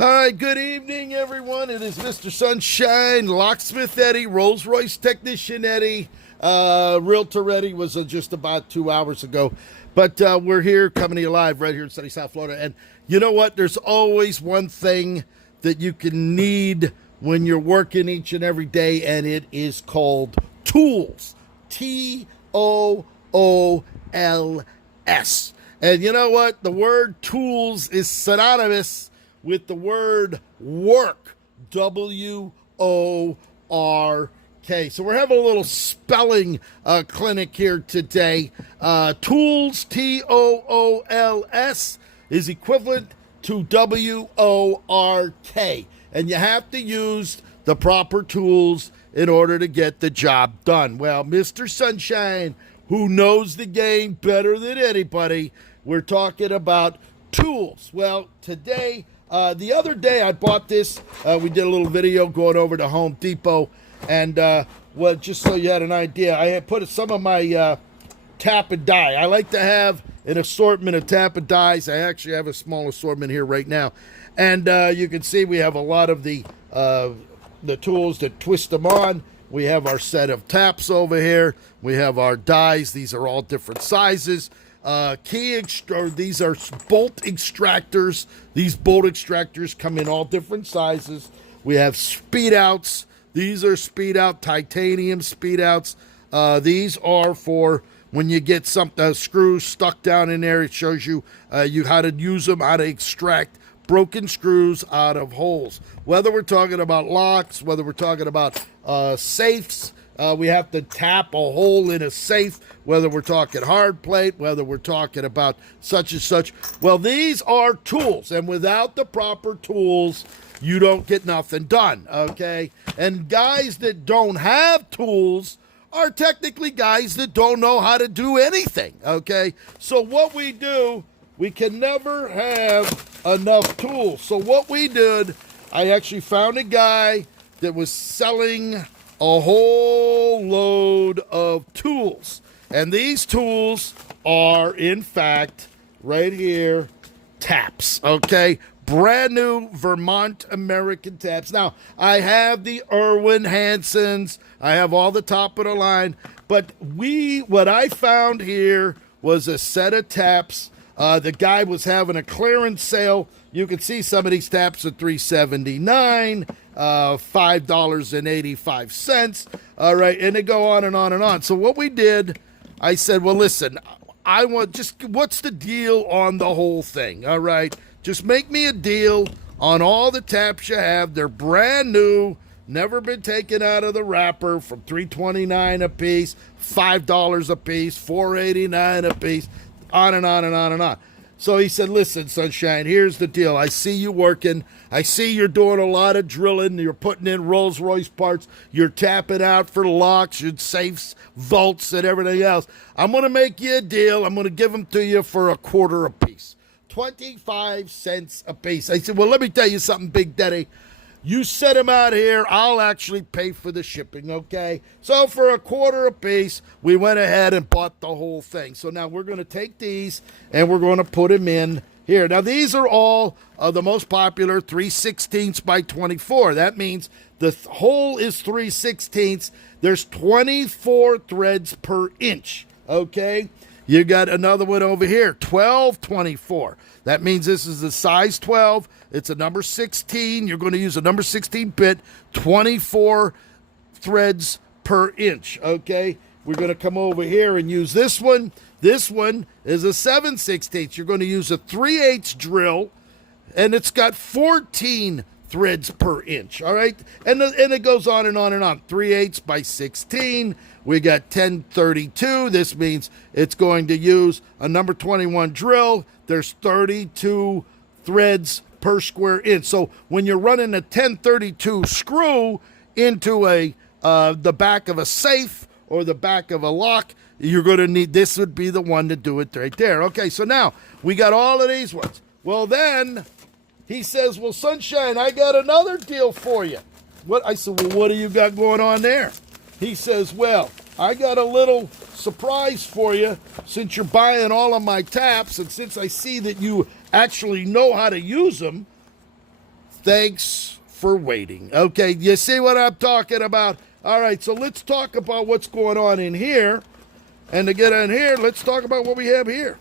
All right, good evening, everyone. It is Mr. Sunshine, Locksmith Eddy, Royce technician Eddy. Realtor Eddy was just about 2 hours ago. But we're here coming to you live right here in sunny South Florida. And you know what? There's always one thing that you can need when you're working each and every day, and it is called tools. Tools. And you know what? The word tools is synonymous with the word work, W-O-R-K. So we're having a little spelling clinic here today. Tools, T-O-O-L-S, is equivalent to W-O-R-K. And you have to use the proper tools in order to get the job done. Well, Mr. Sunshine, who knows the game better than anybody, we're talking about tools. Well, today... the other day I bought this. We did a little video going over to Home Depot. And, well, just so you had an idea, I had put some of my tap and die. I like to have an assortment of tap and dies. I actually have a small assortment here right now. And you can see we have a lot of the tools that twist them on. We have our set of taps over here. We have our dies. These are all different sizes. These are bolt extractors. These bolt extractors come in all different sizes. We have speed outs. These are speed out, titanium speed outs. These are for when you get some screws stuck down in there. It shows you how to use them, how to extract broken screws out of holes. Whether we're talking about locks, whether we're talking about safes, we have to tap a hole in a safe, whether we're talking hard plate, whether we're talking about such and such. Well, these are tools, and without the proper tools, you don't get nothing done, okay? And guys that don't have tools are technically guys that don't know how to do anything, okay? So what we do, we can never have enough tools. So what we did, I actually found a guy that was selling a whole load of tools. And these tools are, in fact, right here, taps, okay? Brand new Vermont American taps. Now, I have the Irwin Hansons. I have all the top of the line. But what I found here was a set of taps. The guy was having a clearance sale. You can see some of these taps at $3.79, $5.85. All right, and they go on and on and on. So what we did, I said, well, listen, what's the deal on the whole thing? All right, just make me a deal on all the taps you have. They're brand new, never been taken out of the wrapper, from $3.29 a piece, $5 a piece, $4.89 a piece, on and on and on and on. So he said, listen, Sunshine, here's the deal. I see you working. I see you're doing a lot of drilling. You're putting in Rolls-Royce parts. You're tapping out for locks, your safes, vaults, and everything else. I'm going to make you a deal. I'm going to give them to you for a quarter a piece, 25 cents a piece. I said, well, let me tell you something, Big Daddy. You set them out here, I'll actually pay for the shipping, okay? So for a quarter a piece, we went ahead and bought the whole thing. So now we're going to take these and we're going to put them in here. Now these are all the most popular 3/16 by 24. That means the hole is 3/16. There's 24 threads per inch, okay? You got another one over here, 12/24. That means this is a size 12. It's a number 16. You're going to use a number 16 bit, 24 threads per inch, okay? We're going to come over here and use this one. This one is a 7/16. You're going to use a 3/8 drill, and it's got 14 threads per inch, all right? And it goes on and on and on. 3/8 by 16. We got 10/32. This means it's going to use a number 21 drill. There's 32 threads per square inch. So when you're running a 10/32 screw into the back of a safe or the back of a lock, you're going to need, this would be the one to do it right there. Okay, so now we got all of these ones. Well, then he says, well, Sunshine, I got another deal for you. What? I said, well, what do you got going on there? He says, well, I got a little surprise for you since you're buying all of my taps, and since I see that you actually know how to use them. Thanks for waiting. Okay, you see what I'm talking about? All right, so let's talk about what's going on in here. And to get in here, let's talk about what we have here.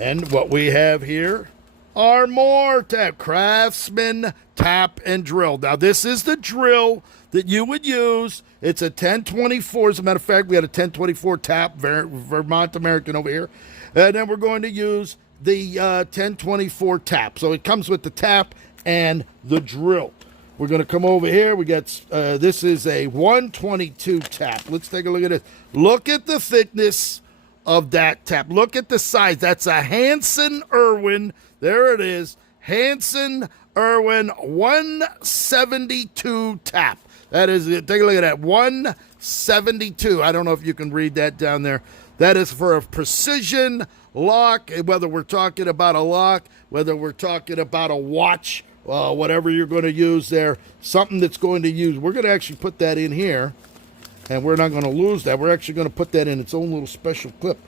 And what we have here are more Craftsman tap and drill. Now, this is the drill that you would use. It's a 1024. As a matter of fact, we had a 1024 tap, Vermont American over here. And then we're going to use the 1024 tap. So it comes with the tap and the drill. We're going to come over here. We got, this is a 122 tap. Let's take a look at it. Look at the thickness of that tap. Look at the size. That's a Hanson Irwin. There it is. Hanson Irwin 172 tap. That is it. Take a look at that. 172. I don't know if you can read that down there. That is for a precision lock, whether we're talking about a lock, whether we're talking about a watch, whatever you're going to use there, something that's going to use. We're going to actually put that in here, and we're not going to lose that. We're actually going to put that in its own little special clip.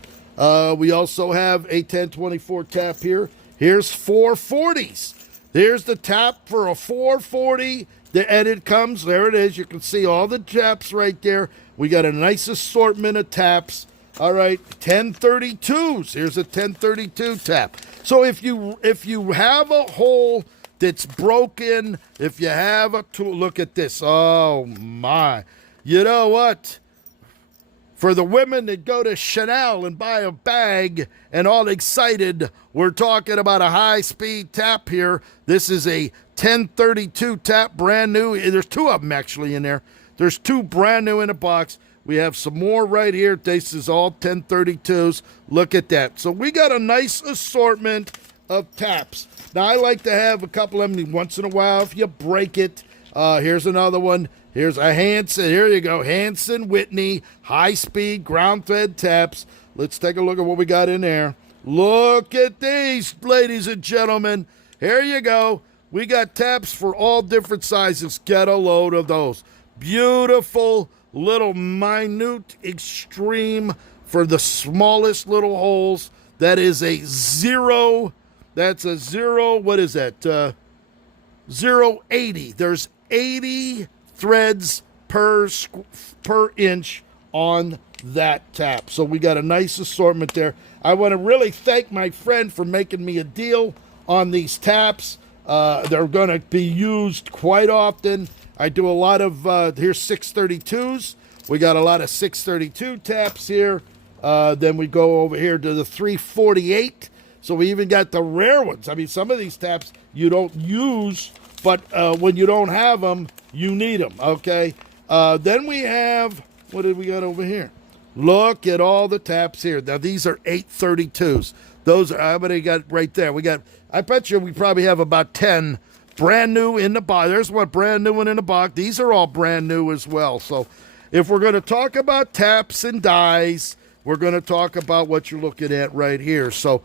We also have a 1024 tap here. Here's 440s. There's the tap for a 440. And it comes, there it is. You can see all the taps right there. We got a nice assortment of taps. All right, 1032s. Here's a 1032 tap. So if you have a hole that's broken, if you have a tool, look at this. Oh my. You know what? For the women that go to Chanel and buy a bag and all excited, we're talking about a high-speed tap here. This is a 1032 tap, brand new. There's two of them actually in there. There's two brand new in a box. We have some more right here. This is all 1032s. Look at that. So we got a nice assortment of taps. Now, I like to have a couple of them once in a while if you break it. Here's another one. Here's a Hanson. Here you go. Hanson Whitney high-speed ground thread taps. Let's take a look at what we got in there. Look at these, ladies and gentlemen. Here you go. We got taps for all different sizes. Get a load of those. Beautiful little minute extreme for the smallest little holes. That is a zero. That's a zero. What is that? 0.80. There's 80 threads per inch on that tap. So we got a nice assortment there. I want to really thank my friend for making me a deal on these taps. They're going to be used quite often. I do a lot of, here's 632s. We got a lot of 632 taps here. Then we go over here to the 348. So we even got the rare ones. I mean, some of these taps you don't use, but when you don't have them, you need them, okay? Then we have, what did we got over here? Look at all the taps here. Now, these are 832s. Those are, how many got right there? We got, I bet you we probably have about 10 brand new in the box. There's one brand new one in the box. These are all brand new as well. So if we're going to talk about taps and dies, we're going to talk about what you're looking at right here. So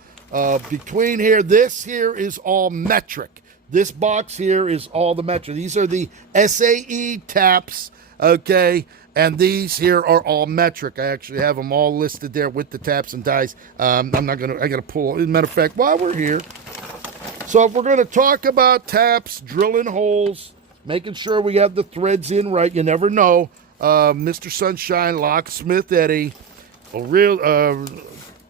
between here, this here is all metric. This box here is all the metric. These are the SAE taps, okay? And these here are all metric. I actually have them all listed there with the taps and dies. I'm not going to, I got to pull, as a matter of fact, while we're here. So if we're going to talk about taps, drilling holes, making sure we have the threads in right, you never know. Mr. Sunshine, Locksmith Eddy, a real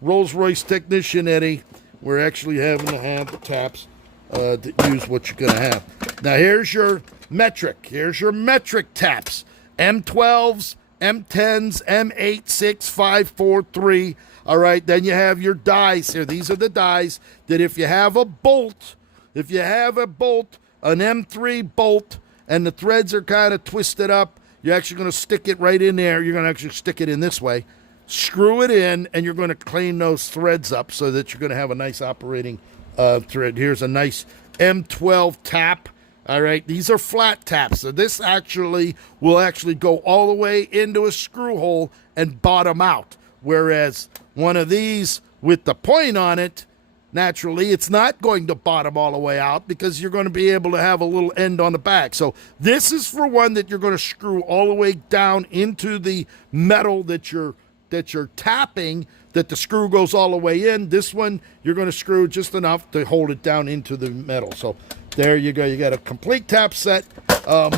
Rolls-Royce technician Eddy. We're actually having to have the taps to use what you're going to have. Now here's your metric. Here's your metric taps. M12s, M10s, M86543. All right, then you have your dies here. These are the dies that if you have a bolt, an M3 bolt, and the threads are kind of twisted up, you're actually going to stick it right in there. You're going to actually stick it in this way, screw it in, and you're going to clean those threads up so that you're going to have a nice operating thread. Here's a nice M12 tap. All right, these are flat taps. So this actually will actually go all the way into a screw hole and bottom out. Whereas one of these with the point on it, naturally, it's not going to bottom all the way out because you're going to be able to have a little end on the back. So this is for one that you're going to screw all the way down into the metal that you're that you're tapping that the screw goes all the way in. This one, you're going to screw just enough to hold it down into the metal. So there you go. You got a complete tap set,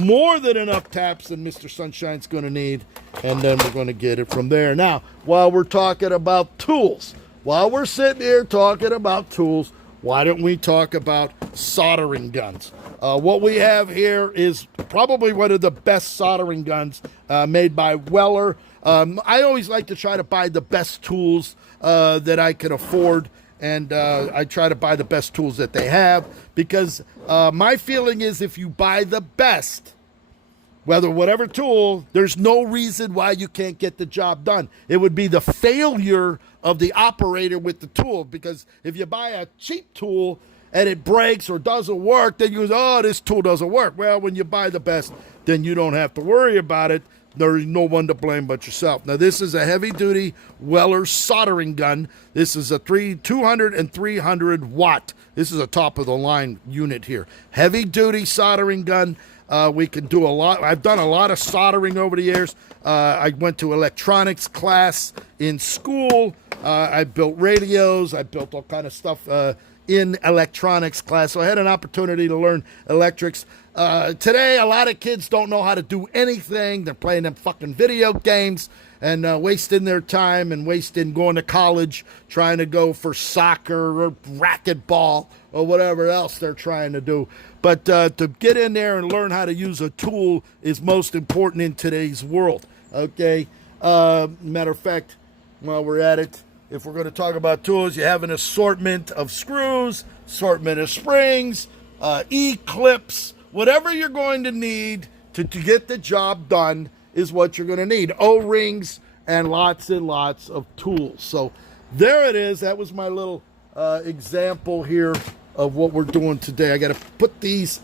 more than enough taps than Mr. Sunshine's going to need, and then we're going to get it from there. Now, while we're talking about tools, while we're sitting here talking about tools, why don't we talk about soldering guns? What we have here is probably one of the best soldering guns made by Weller. I always like to try to buy the best tools that I can afford, and I try to buy the best tools that they have, because my feeling is if you buy the best, whatever tool, there's no reason why you can't get the job done. It would be the failure of the operator with the tool, because if you buy a cheap tool and it breaks or doesn't work, then you go, oh, this tool doesn't work. Well, when you buy the best, then you don't have to worry about it. There's no one to blame but yourself. Now, this is a heavy-duty Weller soldering gun. This is a 200 and 300 watt. This is a top-of-the-line unit here. Heavy-duty soldering gun. We can do a lot. I've done a lot of soldering over the years. I went to electronics class in school. I built radios. I built all kind of stuff in electronics class. So I had an opportunity to learn electrics. Today, a lot of kids don't know how to do anything. They're playing them fucking video games and wasting their time and wasting going to college, trying to go for soccer or racquetball or whatever else they're trying to do. But to get in there and learn how to use a tool is most important in today's world, okay? Matter of fact, while we're at it, if we're going to talk about tools, you have an assortment of screws, assortment of springs, E-clips, whatever you're going to need to get the job done is what you're going to need. O-rings and lots of tools. So there it is. That was my little example here of what we're doing today. I got to put these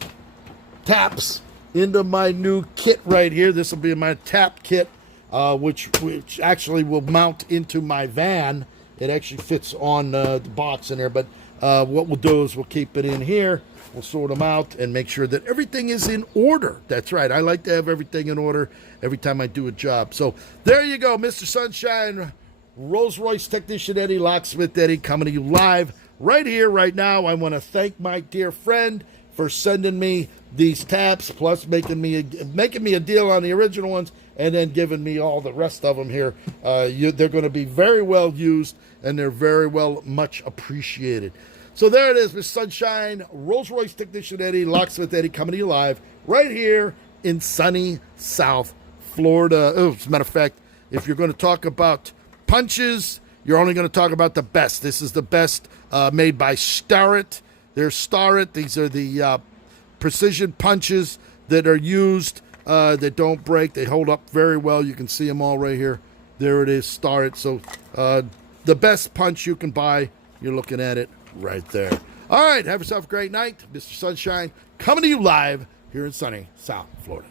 taps into my new kit right here. This will be my tap kit, which actually will mount into my van. It actually fits on the box in there, but what we'll do is we'll keep it in here. We'll sort them out and make sure that everything is in order. That's right. I like to have everything in order every time I do a job. So there you go, Mr. Sunshine, Rolls-Royce technician Eddy, Locksmith Eddy, coming to you live right here, right now. I want to thank my dear friend for sending me these taps, plus making me a deal on the original ones, and then giving me all the rest of them here. They're going to be very well used, and they're very well much appreciated. So there it is, Mr. Sunshine, Rolls-Royce technician Eddy, Locksmith Eddy, coming to you live right here in sunny South Florida. Oh, as a matter of fact, if you're going to talk about punches, you're only going to talk about the best. This is the best made by Starrett. There's Starrett. These are the precision punches that are used that don't break. They hold up very well. You can see them all right here. There it is, Starrett. So the best punch you can buy, you're looking at it right there. All right, have yourself a great night. Mr. Sunshine coming to you live here in sunny South Florida.